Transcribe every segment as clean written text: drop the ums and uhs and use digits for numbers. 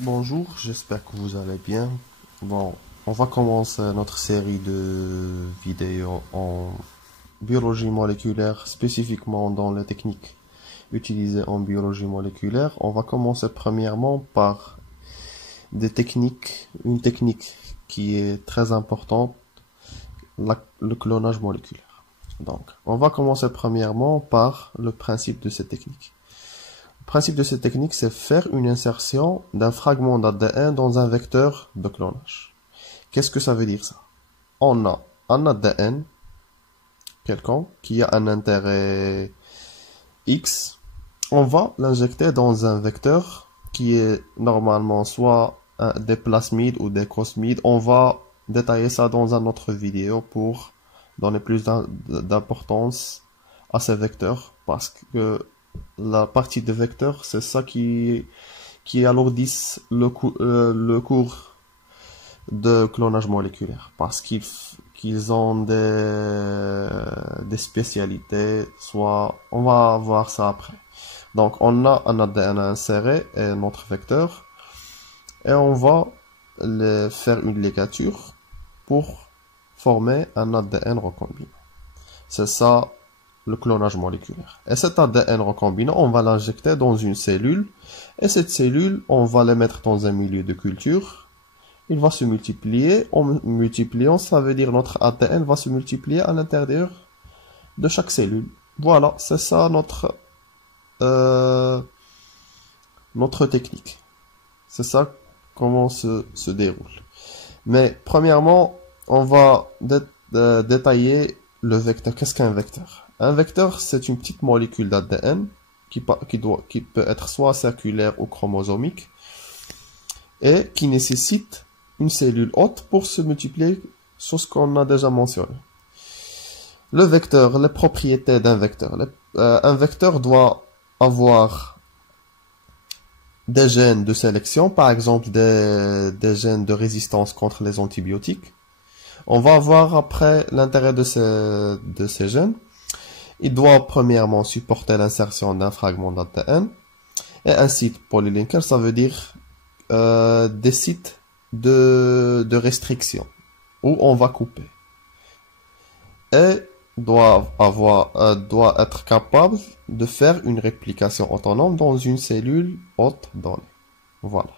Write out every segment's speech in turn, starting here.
Bonjour, j'espère que vous allez bien. Bon, on va commencer notre série de vidéos en biologie moléculaire, spécifiquement dans les techniques utilisées en biologie moléculaire. On va commencer premièrement par une technique qui est très importante, le clonage moléculaire. Donc, on va commencer premièrement par le principe de cette technique. Le principe de cette technique, c'est faire une insertion d'un fragment d'ADN dans un vecteur de clonage. Qu'est-ce que ça veut dire ça? On a un ADN quelconque qui a un intérêt X. On va l'injecter dans un vecteur qui est normalement soit des plasmides ou des cosmides. On va détailler ça dans une autre vidéo pour donner plus d'importance à ces vecteurs parce que la partie de vecteur, c'est ça qui alourdissent le cours de clonage moléculaire parce qu'ils ont des spécialités, soit on va voir ça après. Donc on a un ADN inséré et notre vecteur et on va faire une ligature pour former un ADN recombinant. C'est ça le clonage moléculaire. Et cet ADN recombinant, on va l'injecter dans une cellule et cette cellule, on va la mettre dans un milieu de culture. Il va se multiplier. En multipliant, ça veut dire notre ADN va se multiplier à l'intérieur de chaque cellule. Voilà, c'est ça notre technique. C'est ça comment se déroule. Mais premièrement, on va détailler le vecteur. Qu'est-ce qu'un vecteur? Un vecteur, c'est une petite molécule d'ADN qui peut être soit circulaire ou chromosomique et qui nécessite une cellule hôte pour se multiplier sur ce qu'on a déjà mentionné. Le vecteur, les propriétés d'un vecteur. Un vecteur doit avoir des gènes de sélection, par exemple des gènes de résistance contre les antibiotiques. On va voir après l'intérêt de ces gènes. Il doit premièrement supporter l'insertion d'un fragment d'ADN et un site polylinker, ça veut dire des sites de restriction où on va couper. Et doit être capable de faire une réplication autonome dans une cellule hôte donnée. Voilà.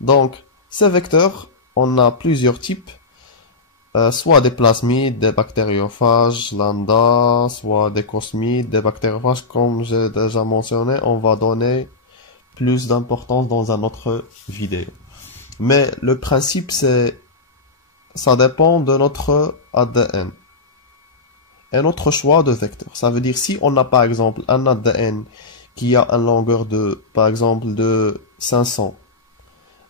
Donc, ces vecteurs, on a plusieurs types. Soit des plasmides, des bactériophages lambda, soit des cosmides, des bactériophages, comme j'ai déjà mentionné, on va donner plus d'importance dans une autre vidéo. Mais le principe, ça dépend de notre ADN et notre choix de vecteur. Ça veut dire si on a par exemple un ADN qui a une longueur par exemple de 500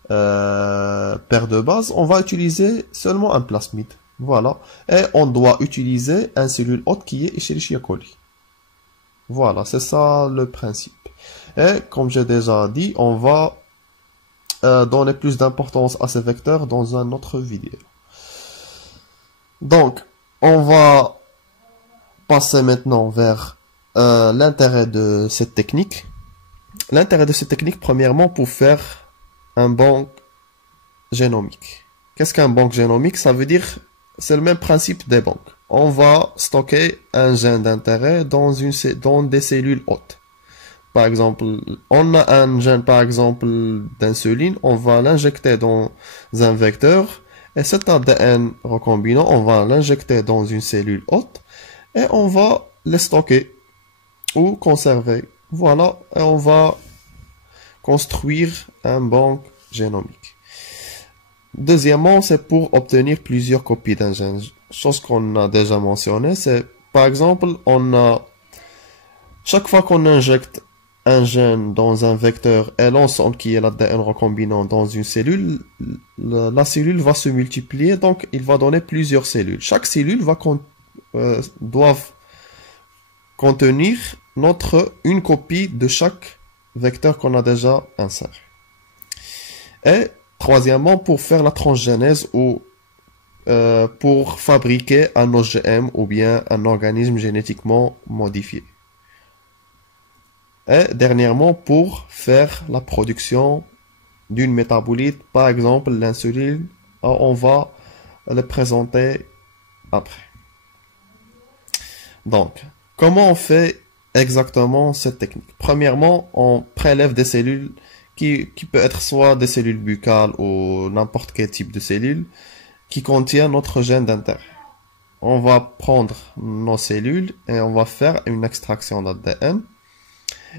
paire de bases, on va utiliser seulement un plasmide. Voilà. Et on doit utiliser une cellule hôte qui est Escherichia coli. Voilà, c'est ça le principe. Et comme j'ai déjà dit, on va donner plus d'importance à ces vecteurs dans une autre vidéo. Donc, on va passer maintenant vers l'intérêt de cette technique. L'intérêt de cette technique, premièrement, pour faire un banque génomique. Qu'est-ce qu'un banque génomique? Ça veut dire, c'est le même principe des banques. On va stocker un gène d'intérêt dans des cellules hôtes. Par exemple, on a un gène, par exemple, d'insuline, on va l'injecter dans un vecteur, et cet ADN recombinant, on va l'injecter dans une cellule hôte, et on va les stocker ou conserver. Voilà, et on va construire un banque génomique. Deuxièmement, c'est pour obtenir plusieurs copies d'un gène. Chose qu'on a déjà mentionné, c'est par exemple, chaque fois qu'on injecte un gène dans un vecteur et l'ensemble qui est l'ADN recombinant dans une cellule, la cellule va se multiplier, donc il va donner plusieurs cellules. Chaque cellule doit contenir une copie de chaque vecteur qu'on a déjà inséré. Et troisièmement, pour faire la transgénèse ou pour fabriquer un OGM ou bien un organisme génétiquement modifié. Et dernièrement, pour faire la production d'une métabolite, par exemple l'insuline. On va le présenter après. Donc, comment on fait exactement cette technique? Premièrement, on prélève des cellules qui peut être soit des cellules buccales ou n'importe quel type de cellules qui contient notre gène d'intérêt. On va prendre nos cellules et on va faire une extraction d'ADN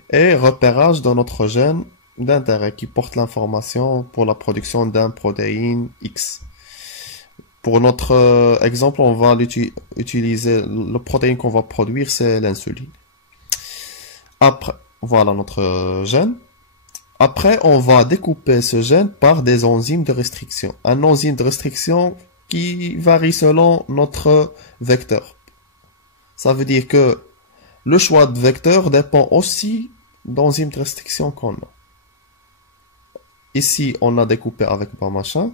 et repérage de notre gène d'intérêt qui porte l'information pour la production d'un protéine X. Pour notre exemple, on va utiliser le protéine qu'on va produire, c'est l'insuline. Après, voilà notre gène. Après, on va découper ce gène par des enzymes de restriction. Un enzyme de restriction qui varie selon notre vecteur. Ça veut dire que le choix de vecteur dépend aussi d'enzymes de restriction qu'on a. Ici, on a découpé avec bas machin.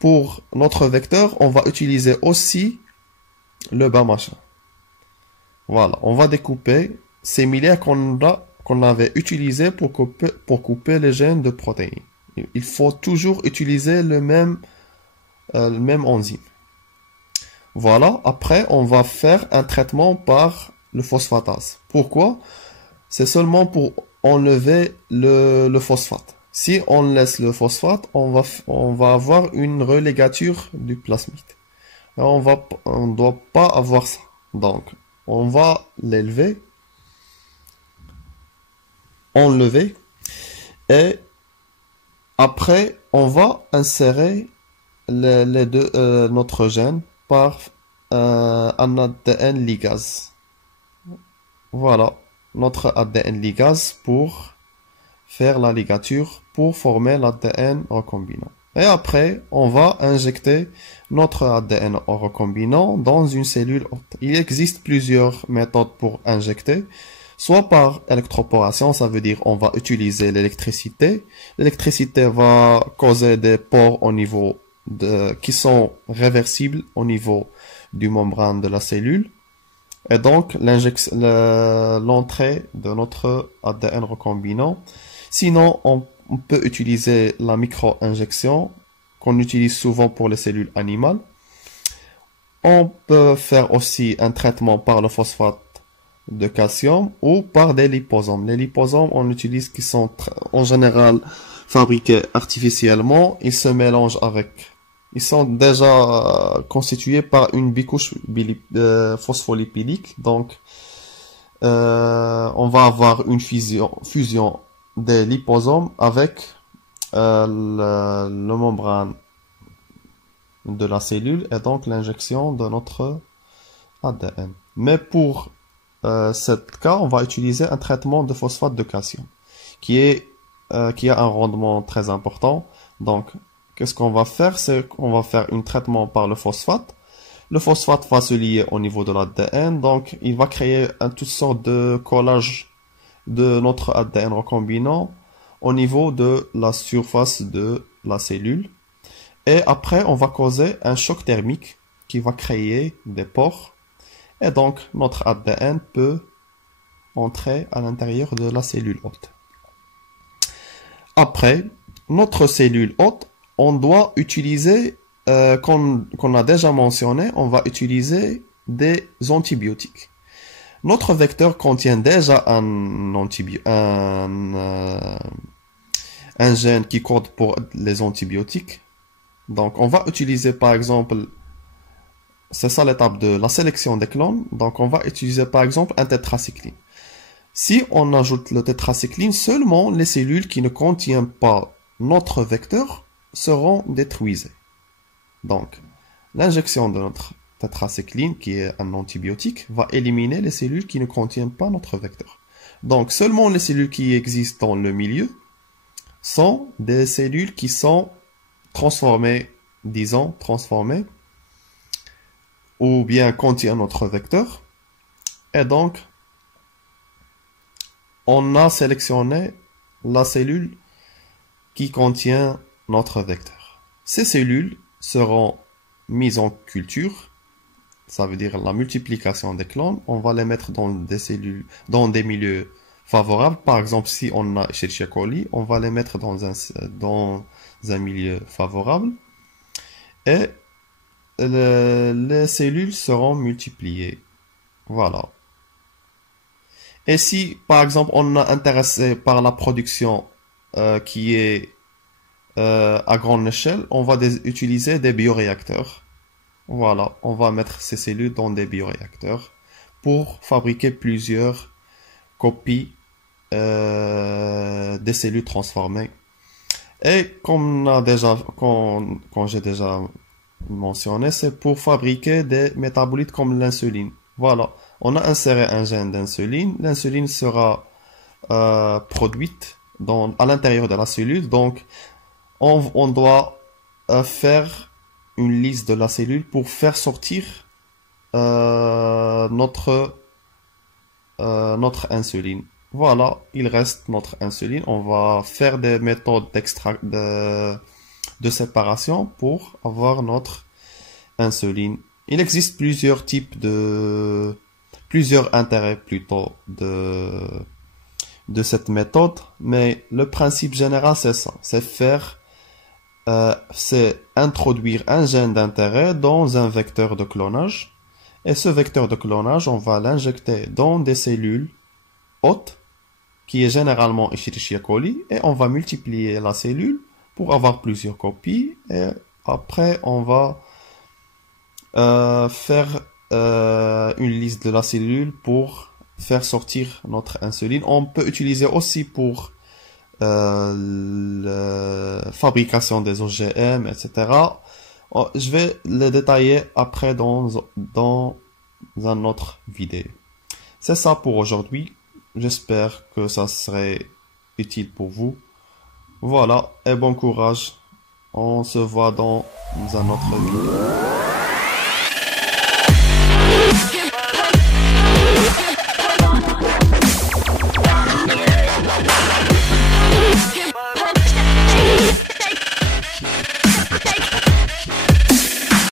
Pour notre vecteur, on va utiliser aussi le bas machin. Voilà, on va découper ces milliers qu'on avait utilisés pour couper les gènes de protéines. Il faut toujours utiliser le même enzyme. Voilà, après on va faire un traitement par le phosphatase. Pourquoi? C'est seulement pour enlever le phosphate. Si on laisse le phosphate, on va avoir une relégature du plasmide. Et on ne doit pas avoir ça. Donc, on va l'élever, enlever, et après, on va insérer les deux, notre gène par un ADN ligase. Voilà, notre ADN ligase pour faire la ligature pour former l'ADN recombinant. Et après, on va injecter notre ADN recombinant dans une cellule hôte. Il existe plusieurs méthodes pour injecter. Soit par électroporation, ça veut dire on va utiliser l'électricité. L'électricité va causer des pores au niveau qui sont réversibles au niveau du membrane de la cellule. Et donc, l'entrée de notre ADN recombinant. Sinon, on peut utiliser la micro-injection qu'on utilise souvent pour les cellules animales. On peut faire aussi un traitement par le phosphate de calcium ou par des liposomes. Les liposomes, on utilise qui sont en général fabriqués artificiellement. Ils se mélangent ils sont déjà constitués par une bicouche phospholipidique. Donc, on va avoir une fusion des liposomes avec le membrane de la cellule et donc l'injection de notre ADN. Mais pour ce cas, on va utiliser un traitement de phosphate de calcium qui a un rendement très important. Donc, qu'est-ce qu'on va faire? C'est qu'on va faire un traitement par le phosphate. Le phosphate va se lier au niveau de l'ADN, donc il va créer toutes sortes de collage de notre ADN recombinant au niveau de la surface de la cellule. Et après, on va causer un choc thermique qui va créer des pores. Et donc, notre ADN peut entrer à l'intérieur de la cellule hôte. Après, notre cellule hôte, on doit utiliser, qu'on a déjà mentionné, on va utiliser des antibiotiques. Notre vecteur contient déjà un gène qui code pour les antibiotiques. Donc, on va utiliser par exemple, c'est ça l'étape de la sélection des clones. Donc, on va utiliser par exemple un tétracycline. Si on ajoute le tétracycline, seulement les cellules qui ne contiennent pas notre vecteur seront détruisées. Donc, l'injection de notre tétracycline, qui est un antibiotique, va éliminer les cellules qui ne contiennent pas notre vecteur. Donc, seulement les cellules qui existent dans le milieu sont des cellules qui sont transformées, ou bien contiennent notre vecteur. Et donc, on a sélectionné la cellule qui contient notre vecteur. Ces cellules seront mises en culture, ça veut dire la multiplication des clones. On va les mettre dans des cellules, dans des milieux favorables. Par exemple, si on a Escherichia coli, on va les mettre dans un milieu favorable et les cellules seront multipliées. Voilà. Et si, par exemple, on est intéressé par la production qui est à grande échelle, on va utiliser des bioréacteurs. Voilà, on va mettre ces cellules dans des bioréacteurs pour fabriquer plusieurs copies des cellules transformées. Et comme on a déjà, quand j'ai déjà mentionné, c'est pour fabriquer des métabolites comme l'insuline. Voilà, on a inséré un gène d'insuline. L'insuline sera produite à l'intérieur de la cellule. Donc, on doit faire une liste de la cellule pour faire sortir notre insuline. Voilà, il reste notre insuline. On va faire des méthodes de séparation pour avoir notre insuline. Il existe plusieurs intérêts plutôt de cette méthode, mais le principe général c'est ça, c'est introduire un gène d'intérêt dans un vecteur de clonage, et ce vecteur de clonage, on va l'injecter dans des cellules hôtes, qui est généralement Escherichia coli, et on va multiplier la cellule pour avoir plusieurs copies, et après on va faire une liste de la cellule pour faire sortir notre insuline. On peut utiliser aussi pour la fabrication des OGM, etc. Je vais les détailler après dans un autre vidéo. C'est ça pour aujourd'hui. J'espère que ça serait utile pour vous. Voilà, et bon courage. On se voit dans un autre vidéo.